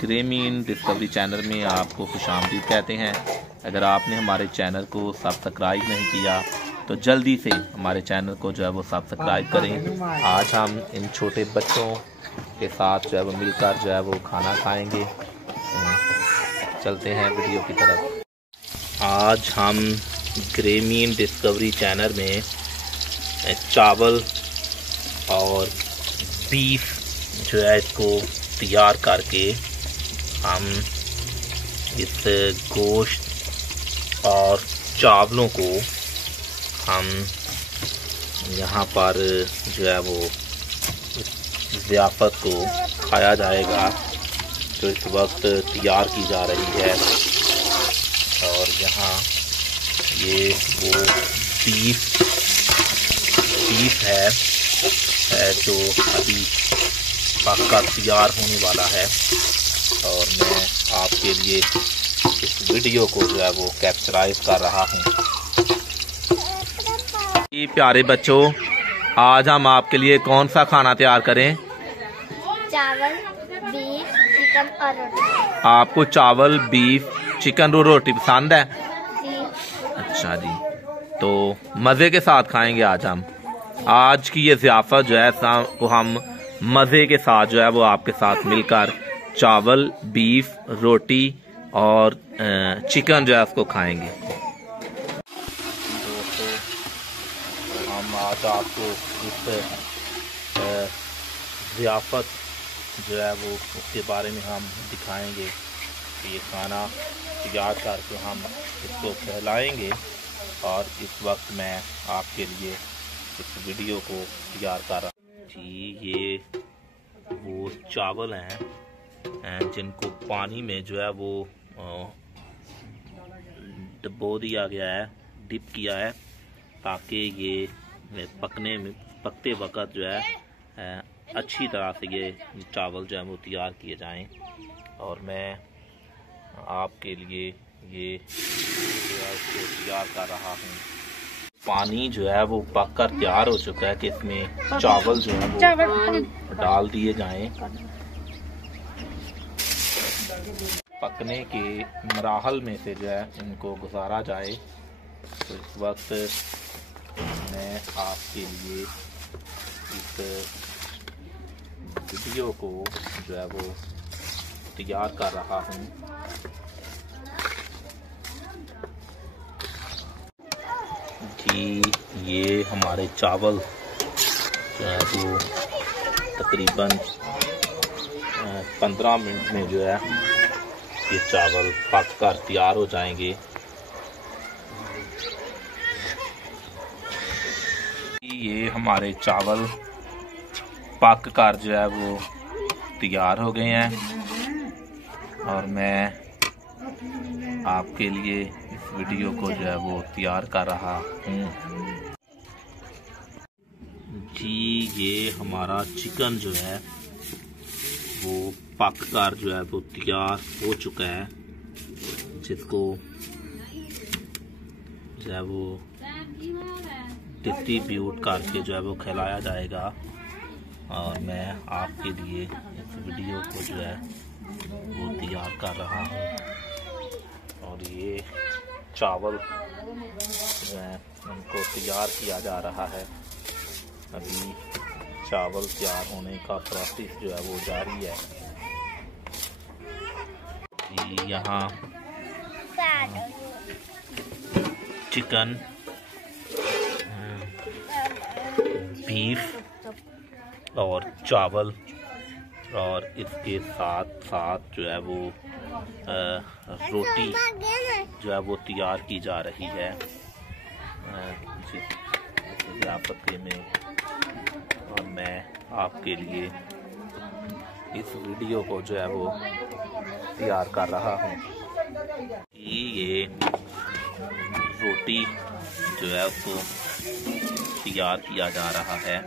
ग्रेमीन discovery channel में आपको खुशामदीद कहते हैं। अगर आपने हमारे चैनल को सब्सक्राइब नहीं किया तो जल्दी से हमारे चैनल को जो है वो सब्सक्राइब करें। आज हम इन छोटे बच्चों के साथ जो है वो मिलकर जो है वो खाना खाएंगे। चलते हैं वीडियो की तरफ। आज हम ग्रेमीन डिस्कवरी चैनल में चावल और बीफ जो है इसको तैयार करके हम इस गोश्त और चावलों को हम यहाँ पर जो है वो ज़ियाफ़त को खाया जाएगा जो इस वक्त तैयार की जा रही है। और यहाँ ये वो बीफ है जो अभी पककर तैयार होने वाला है। और मैं आपके लिए इस वीडियो को जो है वो कैप्चराइज कर रहा हूँ। प्यारे बच्चों, आज हम आपके लिए कौन सा खाना तैयार करें? चावल, बीफ, चिकन और रोटी। आपको चावल, बीफ, चिकन और रोटी पसंद है? जी। अच्छा जी, तो मज़े के साथ खाएंगे आज हम। आज की ये ज़ियाफ़त जो है को हम मज़े के साथ जो है वो आपके साथ मिलकर चावल, बीफ, रोटी और चिकन जो है उसको खाएंगे। दोस्तों, हम आज आपको इस ज़ियाफ़त जो है वो उसके बारे में हम दिखाएंगे कि ये खाना तैयार करके हम इसको खिलाएंगे। और इस वक्त मैं आपके लिए इस वीडियो को तैयार कर रहा हूँ जी। ये वो चावल हैं जिनको पानी में जो है वो डुबो दिया गया है, डिप किया है, ताकि ये पकते वक्त जो है अच्छी तरह से ये चावल जो है वो तैयार किए जाएं। और मैं आपके लिए ये इसको तैयार कर रहा हूँ। पानी जो है वो पककर तैयार हो चुका है कि इसमें चावल जो है वो डाल दिए जाएं। पकने के मराहल में से जो है इनको गुजारा जाए। तो इस वक्त मैं आपके लिए इस वीडियो को जो है वो तैयार कर रहा हूँ। जी, ये हमारे चावल जो है वो तकरीबन 15 मिनट में जो है ये चावल पक कर तैयार हो जाएंगे। ये हमारे चावल पक कर जो है वो तैयार हो गए हैं। और मैं आपके लिए इस वीडियो को जो है वो तैयार कर रहा हूँ जी। ये हमारा चिकन जो है वो पक कर जो है वो तैयार हो चुका है, जिसको जो है वो डिस्ट्रीब्यूट करके जो है वो खिलाया जाएगा। और मैं आपके लिए इस वीडियो को जो है वो तैयार कर रहा हूँ। और ये चावल जो है उनको तैयार किया जा रहा है। अभी चावल तैयार होने का प्रोसेस जो है वो जारी है। यहाँ चिकन, बीफ और चावल और इसके साथ साथ जो है वो रोटी जो है वो तैयार की जा रही है ज़ियाफ़त में। और मैं आपके लिए इस वीडियो को जो है वो तैयार कर रहा हूँ। ये रोटी जो है उसको तैयार किया जा रहा है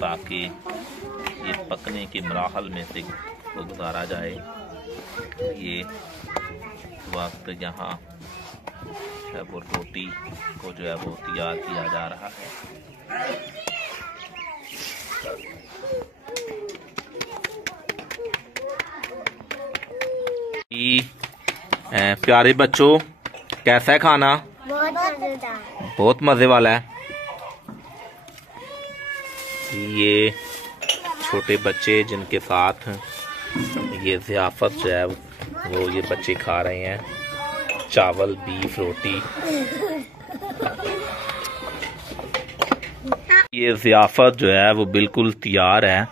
ताकि ये पकने के मराहल में से को गुजारा जाए। ये वक्त यहाँ है वो रोटी को जो है वो तैयार किया जा रहा है। प्यारे बच्चों, कैसा है खाना? बहुत मजेदार, बहुत मजे वाला है। ये छोटे बच्चे जिनके साथ ये ज़ियाफ़त जो है वो ये बच्चे खा रहे हैं, चावल, बीफ, रोटी। ये ज़ियाफ़त जो है वो बिल्कुल तैयार है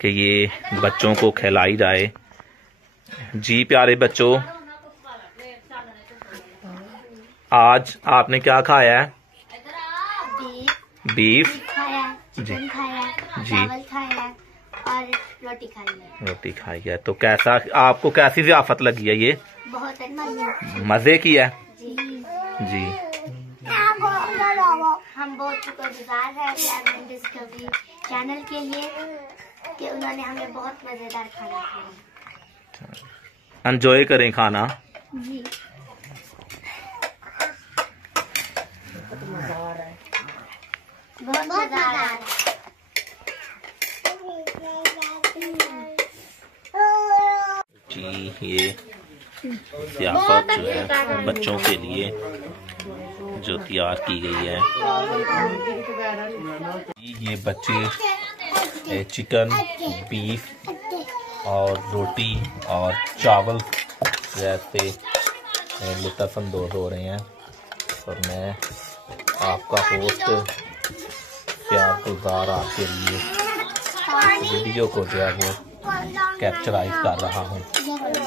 कि ये बच्चों को खिलाई जाए। जी प्यारे बच्चों, आज आपने क्या खाया है? बीफ खाया, चिकन खाया, चावल खाया और रोटी खाई है। रोटी खाई है। तो कैसा, आपको कैसी ज़ियाफ़त लगी है ये? बहुत मज़े की है जी। हम बहुत शुक्रगुजार हैं डिस्कवरी चैनल के लिए कि उन्होंने हमें बहुत मजेदार खाना खिलाया। एंजॉय करें खाना जी। बहुत मजा आ रहा है। जी। ये ज़ियाफ़त जो है बच्चों के लिए जो तैयार की गई है, ये बच्चे चिकन, बीफ और रोटी और चावल जैसे लुत्फ़अंदोज़ हो रहे हैं। और मैं आपका होस्ट प्यार गुजार आपके लिए इस वीडियो को जो है वो कैप्चराइज कर रहा हूँ।